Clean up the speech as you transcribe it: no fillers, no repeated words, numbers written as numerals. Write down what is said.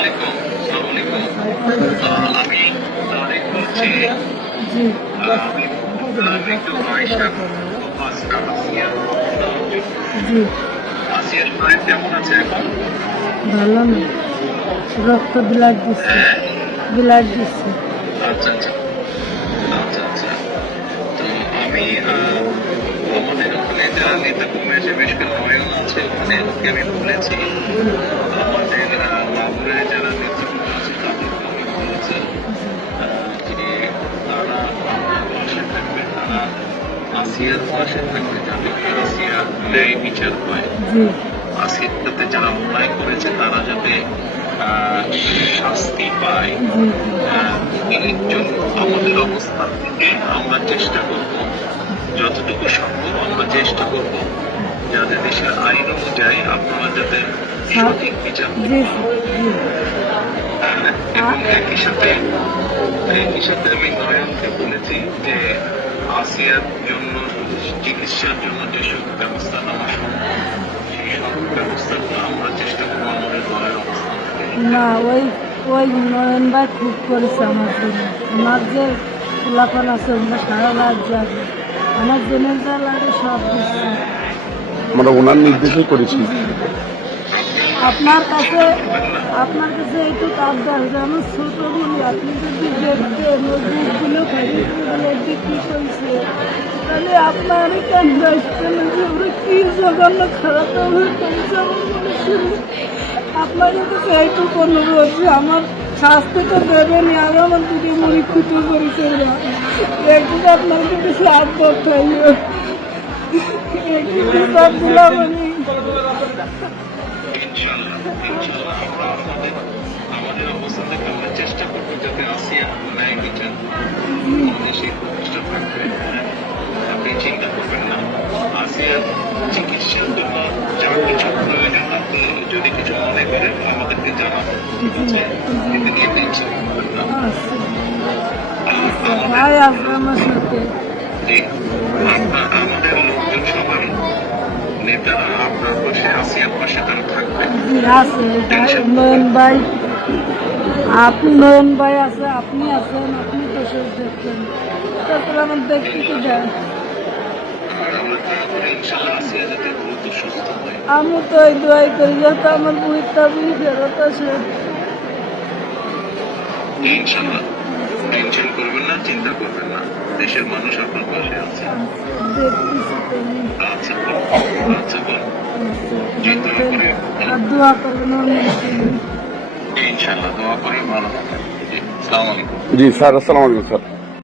আলাইকুম। আমি তারেক বলছি। জি আমি একটু আয়েশা জি আসিয়ার শরীর কেমন আছে এখন? ভালো না, রক্ত ব্লাড দিচ্ছে, হ্যাঁ, ব্লাড দিচ্ছে। আচ্ছা আচ্ছা আচ্ছা আচ্ছা। তো আমি আমাদের ওখানে যারা নেতা কর্মী আছে, বেশ কিছু নয়ন আছে, ওখানে ওকে আমি বলেছি আমাদের মাগুরায় যারা নেতৃত্ব আছে তাদেরকে আমি বলেছি যে তারা আমার পাশে থাকবে, তারা আসিয়ার পাশে থাকবে, যাতে করে আসিয়ার ন্যায় বিচার হয়। জি আসিয়ার সাথে যারা অন্যায় করেছে তারা যাতে শাস্তি পায়। জি এর জন্য আমাদের অবস্থান থেকে আমরা চেষ্টা করব, যতটুকু সম্ভব আমরা চেষ্টা করব যাতে দেশের আইন অনুযায়ী আপনারা যাতে সঠিক বিচার জি করতে জি এবং একই সাথে আমি নয়নকে বলেছি যে আসিয়ার জন্য চিকিৎসার জন্য যেসব ব্যবস্থা নেওয়া সম্ভব সেই সব ব্যবস্থাগুলো আমরা চেষ্টা করবো আমাদের দলের অবস্থান থেকে। না, ওই নয়ন ভাই খুব করেছে আমার জন্য। আমার যে খোলাফান আছে ওগুলো সারা রাত যাবে, আমার জেনের যা লাগে সব দিচ্ছে। আমরা ওনার নির্দেশই করেছি। আপনার কাছে একটু আবদার যে আমার ছোট বলি, আপনি যদি দেখতেন ওই বুকগুলো কি করছে, তাহলে আপনার কেন আসতেন যে ওরা কি জঘন্য খারাপ করেছে আমার মনে শুনে। আপনার কাছে এইটুকু অনুরোধ যে আমার শাস্তি তো দেবেনি, আর আমার দিকে পরীক্ষিত করেছে ওরা, একদিন আপনার কাছে আবদার চাইও, একটু বিচার দিলাম আমি। আমাদের অবস্থান থেকে আমরা চেষ্টা করবো যাতে আসিয়া ন্যায় বিচার সেই প্রতিষ্ঠা থাকবে। আপনি চিন্তা করবেন না, আসিয়ার চিকিৎসার জন্য যা কিছু প্রয়োজন আপনি যদি কিছু মনে করেন আমাদেরকে জানাবেন, ঠিক আছে? এতে নিয়ে টেনশন করবেন না। ভাই আসবে আমার সাথে। জি, আমাদের লোকজন সবাই নেতারা আপনার পাশে, আসিয়ার পাশে তারা থাকবে। জি আছে নয়ন ভাই, নয়ন ভাই আছে, আপনি আছেন, আপনি তো সব দেখছেন, তারপরে আমার দেখতে কি দেন। আমি তো এই দোয়াই করি যাতে আমার বইটা বুঝি ফেরত আসে। ইনশাআল্লাহ টেনশন করবেন না, চিন্তা করবেন না, দেশের মানুষ আপনার পাশে আছে। দেখতেছি তো আমি। আচ্ছা আচ্ছা বল। জি, দোয়া করে আর দোয়া করবেন অনেক। ইনশাআল্লাহ দোয়া করি ভালো থাকবেন। জি, আসসালামু আলাইকুম। জি স্যার, আসসালামু আলাইকুম স্যার।